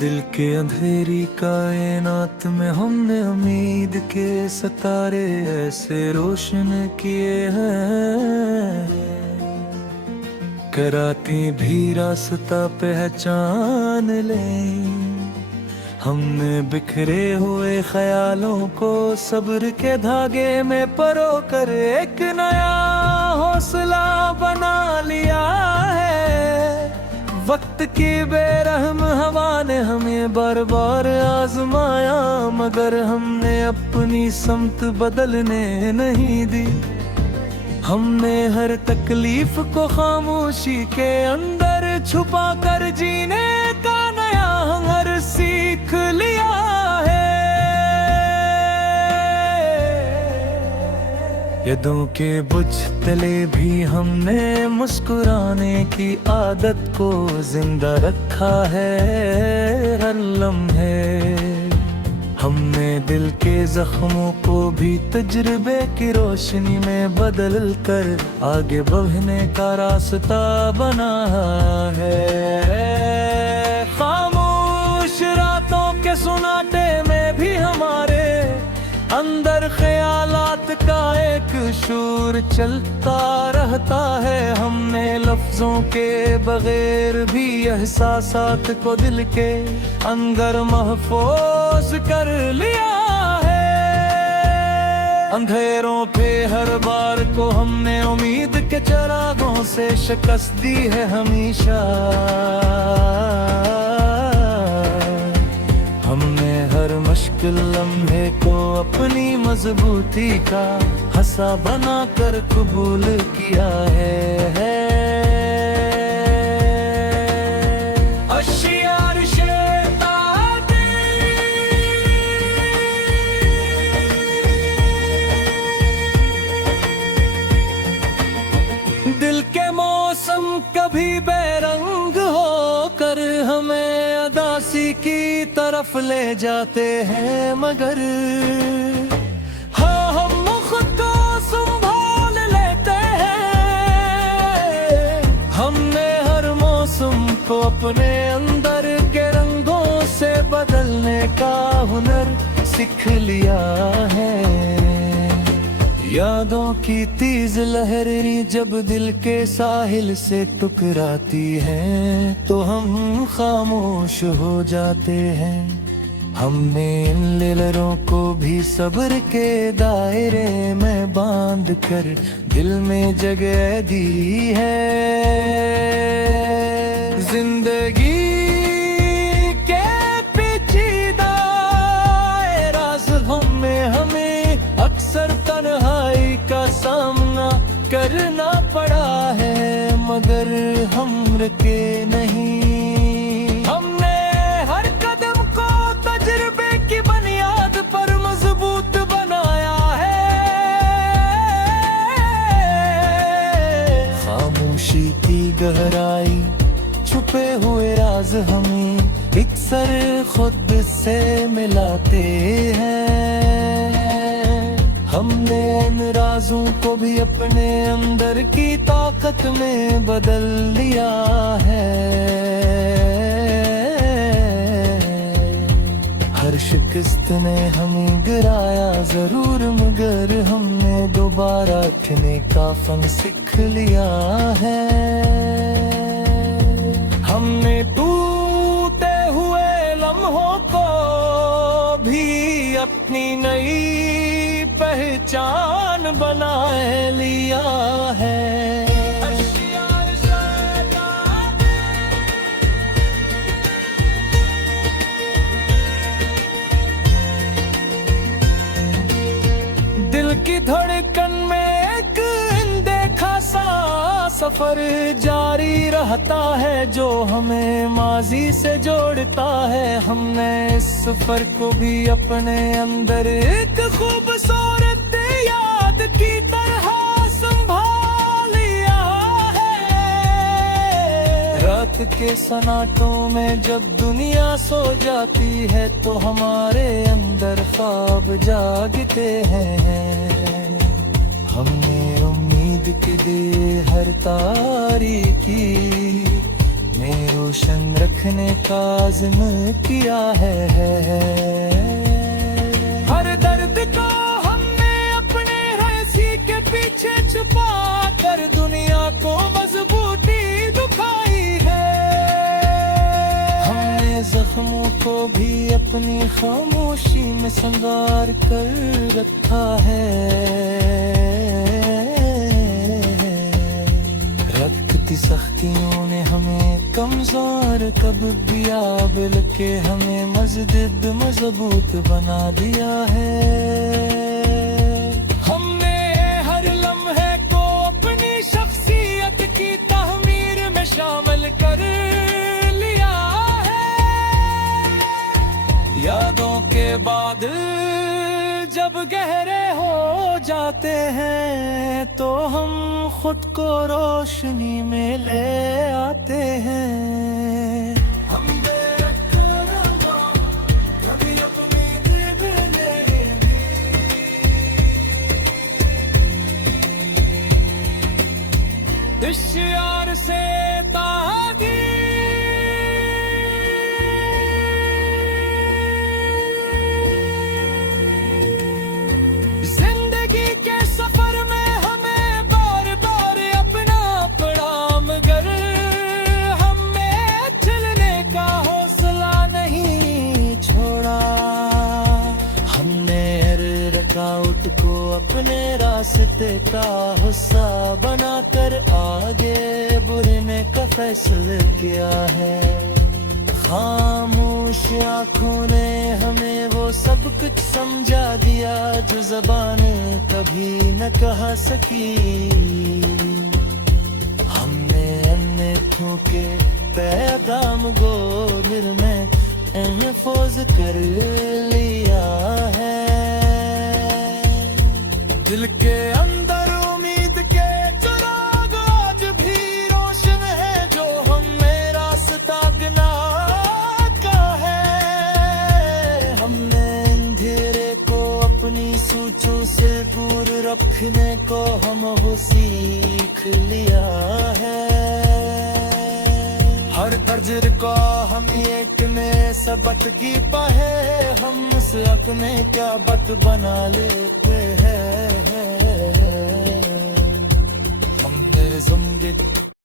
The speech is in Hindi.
दिल के अंधेरी कायनात में हमने उम्मीद के सितारे ऐसे रोशन किए हैं, कराती भी रास्ता पहचान लें। हमने बिखरे हुए ख्यालों को सब्र के धागे में परो कर एक नया हौसला बना लिया है। वक्त की बेरहम हवा ने हमें बार बार आजमाया, मगर हमने अपनी समत बदलने नहीं दी। हमने हर तकलीफ को खामोशी के अंदर छुपा कर जीने का नया हुनर सीख लिया है। यादों के बुझ तले भी हमने मुस्कुराने की आदत को जिंदा रखा है। हर लम्हे हमने दिल के जख्मों को भी तजुर्बे की रोशनी में बदल कर आगे बढ़ने का रास्ता बना है। खामोश रातों के सुनाटे में भी हमारे अंदर ख्यालात का एक शोर चलता रहता है। हमने लफ्जों के बगैर भी एहसासात को दिल के अंदर महफूज कर लिया है। अंधेरों पे हर बार को हमने उम्मीद के चिरागों से शिकस्त दी है हमेशा। हमने हर मुश्किल लम्हे को अपनी मजबूती का हसा बना कर कबूल किया है। अशियार शैतानी दिल के मौसम कभी बेरंग होकर हमें अदासी की तरफ ले जाते हैं, मगर हाँ हम खुद को संभाल लेते हैं। हमने हर मौसम को अपने अंदर के रंगों से बदलने का हुनर सीख लिया है। यादों की तेज लहरें जब दिल के साहिल से टकराती हैं, तो हम खामोश हो जाते हैं। हमने इन लहरों को भी सब्र के दायरे में बांध कर दिल में जगह दी है। जिंदगी के पेचीदा राज हमें अक्सर तन्हाई का सामना करना पड़ा है, मगर हम रुके नहीं। हमने हर कदम को तजुर्बे की बुनियाद पर मजबूत बनाया है। खामोशी की गहराई छुपे हुए राज हमें अक्सर खुद से मिलाते हैं। हमने इन राजों को भी अपने अंदर की ताकत में बदल लिया है। हर शिकस्त ने हमें गिराया जरूर, मगर हमने दोबारा उठने का फन सीख लिया है। हमने टूटे हुए लम्हों को भी अपनी नई पहचान बना लिया है। दिल की धड़कन में एक अनदेखा सा सफर जारी रहता है, जो हमें माजी से जोड़ता है। हमने इस सफर को भी अपने अंदर एक खूबसूरत याद की तरह संभाल लिया है। रात के सन्नाटों में जब दुनिया सो जाती है, तो हमारे अंदर ख्वाब जागते हैं। हमने उम्मीद के लिए हर तारीकी में रोशन रखने रखने का ज़िम्मा किया है। हर दर्द को हमने अपने रस्सी के पीछे छुपा कर दुनिया को मजबूती दिखाई है। हमने जख्मों को भी अपनी खामोशी में संवार कर रखा है। रखती सख्तियों ने हमें कमजोर कब भी आबिल के हमें मजबूत मजबूत बना दिया है। हमने हर लम्हे को अपनी शख्सियत की तहमीर में शामिल कर लिया है। यादों के बाद जब गहरे हो जाते हैं तो हम खुद को रोशनी में ले आते हैं। हम कभी अपनी दिल इस यार से तागी जिंदगी के सफर में हमें बार बार अपना पड़ा, मगर हमें चलने का हौसला नहीं छोड़ा। हमने हर रुकावट को अपने रास्ते का हिस्सा बनाकर आगे बढ़ने का फैसला किया है। खामोश आँखों ने हमें वो सब कुछ समझा दिया जो ज़बान कभी न कहा सकी। हमने अन्य के पैगाम गोर में महफूज कर लिया है। दिल के अंदर उम्मीद के चिराग आज भी रोशन है जो हमें रास्ता गना का है। हमने अंधेरे को अपनी सोचों से दूर रखने को हम वो सीख लिया है। हर तजर को हम एक में सबक की पाए, हम उस हक में क्या बत बना लेते हैं। हमने ज़िंदगी